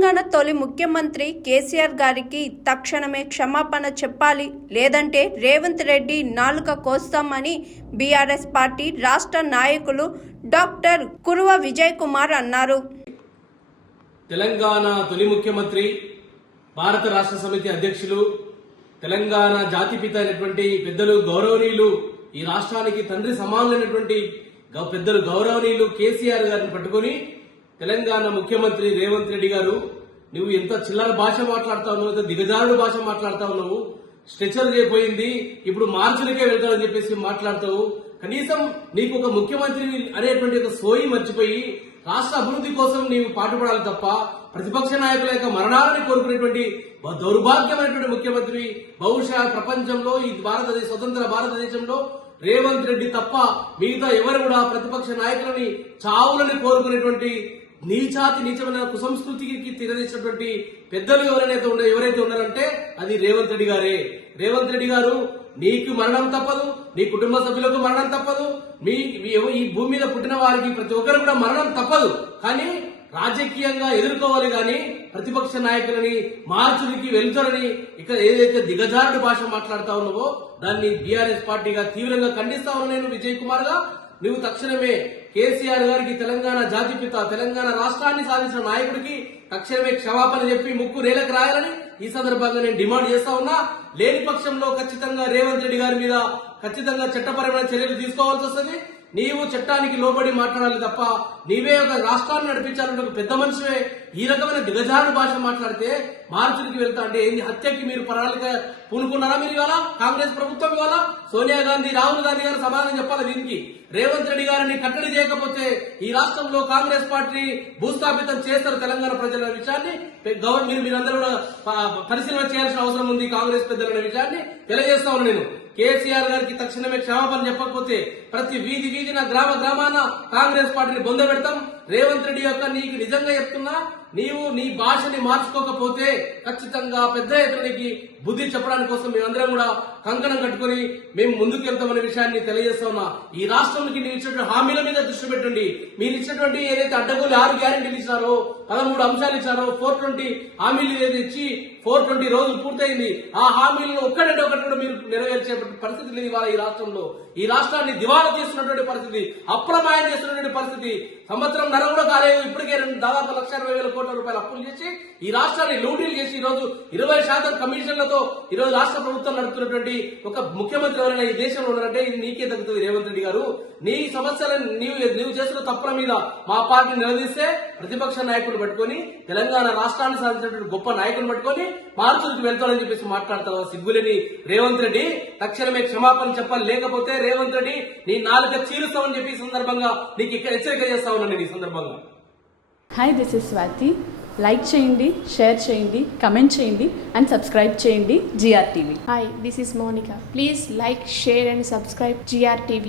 తెలంగాణ తొలి ముఖ్యమంత్రి కేసీఆర్ గారికి తక్షణమే క్షమాపణ చెప్పాలి, లేదంటే రేవంత్ రెడ్డి నాలుక కోస్తామని బీఆర్ఎస్ పార్టీ రాష్ట్ర నాయకులు డాక్టర్ కురువ విజయ్ కుమార్ అన్నారు. తెలంగాణ తొలి ముఖ్యమంత్రి, భారత రాష్ట్ర సమితి అధ్యక్షులు, తెలంగాణ జాతిపిత అయినటువంటి పెద్దలు గౌరవనీయులు, ఈ రాష్ట్రానికి తండ్రి సమానులైనటువంటి పెద్దలు గౌరవనీయులు కేసీఆర్ గారిని పట్టుకుని తెలంగాణ ముఖ్యమంత్రి రేవంత్ రెడ్డి గారు, నువ్వు ఎంత చిల్లర భాష మాట్లాడుతా ఉన్నావు, ఎంత దిగజారుడు భాష మాట్లాడుతా ఉన్నావు, స్ట్రెచర్ అయిపోయింది, ఇప్పుడు మార్చులకే వెళ్తావని చెప్పేసి మాట్లాడతావు. కనీసం నీకు ఒక ముఖ్యమంత్రి అనేటువంటి ఒక సోయి మర్చిపోయి రాష్ట్ర అభివృద్ధి కోసం నీవు పాటుపడాలి తప్ప ప్రతిపక్ష నాయకుల యొక్క మరణాలను కోరుకునేటువంటి దౌర్భాగ్యమైనటువంటి ముఖ్యమంత్రి బహుశా ప్రపంచంలో ఈ స్వతంత్ర భారతదేశంలో రేవంత్ రెడ్డి తప్ప మిగతా ఎవరు కూడా ప్రతిపక్ష నాయకులని చావులని కోరుకునేటువంటి నీచమైన కుసంస్కృతికి తిరగేసినటువంటి పెద్దలు ఎవరైతే ఉన్నారంటే అది రేవంత్ రెడ్డి గారే. రేవంత్ రెడ్డి గారు, నీకు మరణం తప్పదు, నీ కుటుంబ సభ్యులకు మరణం తప్పదు, ఈ భూమి మీద పుట్టిన వారికి ప్రతి ఒక్కరు కూడా మరణం తప్పదు. కానీ రాజకీయంగా ఎదుర్కోవాలి గాని ప్రతిపక్ష నాయకులని మార్చుడికి వెళ్తారని ఇక్కడ ఏదైతే దిగజారుడు భాష మాట్లాడుతా ఉన్నావో దాన్ని బీఆర్ఎస్ పార్టీగా తీవ్రంగా ఖండిస్తా ఉన్నా. నేను విజయ్ కుమార్ గా నువ్వు తక్షణమే కేసీఆర్ గారికి, తెలంగాణ జాతిపిత, తెలంగాణ రాష్ట్రాన్ని సాధించిన నాయకుడికి తక్షణమే క్షమాపణ చెప్పి ముక్కు నేలకు రాయాలని ఈ సందర్భంగా నేను డిమాండ్ చేస్తా ఉన్నా. లేని పక్షంలో ఖచ్చితంగా రేవంత్ రెడ్డి గారి మీద ఖచ్చితంగా చట్టపరమైన చర్యలు తీసుకోవాల్సి వస్తుంది. నీవు చట్టానికి లోబడి మాట్లాడాలి తప్ప నీవే ఒక రాష్ట్రాన్ని నడిపించాలంటే ఒక పెద్ద మనిషివే ఈ రకమైన దిగజారు భాష మాట్లాడితే మార్చుడికి వెళ్తా అంటే ఏంది? హత్యకి మీరు ప్రణాళిక పూనుకున్నారా? మీరు ఇవాళ కాంగ్రెస్ ప్రభుత్వం ఇవాళ సోనియా గాంధీ, రాహుల్ గాంధీ గారు సమాధానం చెప్పాలి దీనికి. రేవంత్ రెడ్డి గారిని కట్టడి చేయకపోతే ఈ రాష్ట్రంలో కాంగ్రెస్ పార్టీ భూస్థాపితం చేస్తారు తెలంగాణ ప్రజల విషయాన్ని మీరందరూ కూడా పరిశీలన చేయాల్సిన అవసరం ఉంది. కాంగ్రెస్ పెద్దలనే విషయాన్ని తెలియజేస్తా ఉన్నా. నేను కేసీఆర్ గారికి తక్షణమే క్షమాపణ చెప్పకపోతే ప్రతి వీధిన గ్రామాన కాంగ్రెస్ పార్టీని బొంద పెడతాం. రేవంత్ రెడ్డి యొక్క నీకు నిజంగా చెప్తున్నా, నీవు నీ భాషని మార్చుకోకపోతే ఖచ్చితంగా పెద్ద ఎత్తునకి బుద్ధి చెప్పడానికి కోసం మేమందరం కూడా కంకణం కట్టుకుని మేము ముందుకు వెళ్తామనే విషయాన్ని తెలియజేస్తా ఉన్నా. ఈ రాష్ట్రానికి మీరు ఇచ్చినటువంటి హామీల మీద దృష్టి పెట్టండి. మీరు ఇచ్చినటువంటి ఏదైతే అడ్డగోలు 6 గ్యారెంటీలు ఇచ్చారో, 13 అంశాలు ఇచ్చారో, 420 హామీలు ఏదైతే ఇచ్చి 420 రోజులు పూర్తయింది. ఆ హామీలను ఒక్కడంటే ఒకటి కూడా మీరు నెరవేర్చే పరిస్థితి లేదు ఇవాళ ఈ రాష్ట్రంలో. ఈ రాష్ట్రాన్ని దివాళా చేస్తున్నటువంటి పరిస్థితి, అప్రమాయం చేస్తున్నటువంటి పరిస్థితి. సంవత్సరం నర కూడా కాలేదు, ఇప్పటికే దాదాపు 1,60,000 కోట్ల రూపాయలు అప్పులు చేసి ఈ రాష్ట్రాన్ని లూటీలు చేసి ఈ రోజు 20% కమిషన్లతో ఈ రోజు రాష్ట్ర ప్రభుత్వం నడుపుతున్నటువంటి ఒక ముఖ్యమంత్రి ఎవరైనా ఈ దేశంలో ఉన్నారంటే ఇది నీకే తగ్గుతుంది. రేవంత్ రెడ్డి గారు, నీ సమస్యలను నీవు చేస్తున్న తప్పుల మీద మా పార్టీ నిలదీస్తే ప్రతిపక్ష నాయకులు పట్టుకొని తెలంగాణ రాష్ట్రాన్ని సాధించినటువంటి గొప్ప నాయకులు పట్టుకొని మార్చులకు వెళ్తారని చెప్పేసి మాట్లాడతారు. సిగ్గులేని రేవంత్ రెడ్డి తక్షణమే క్షమాపణ చెప్పాలి, లేకపోతే రేవంత్ రెడ్డి నీ నాలుక చీరుస్తామని చెప్పి ఈ సందర్భంగా నీకు ఇక్కడ హెచ్చరిక చేస్తా ఉన్నాను నేను ఈ సందర్భంగా. Hi, this is Swathi. Like చేయండి, షేర్ చేయండి, కమెంట్ చేయండి అండ్ సబ్స్క్రైబ్ చేయండి GRTV. Hi, this is Monica. Please like, share and subscribe GRTV.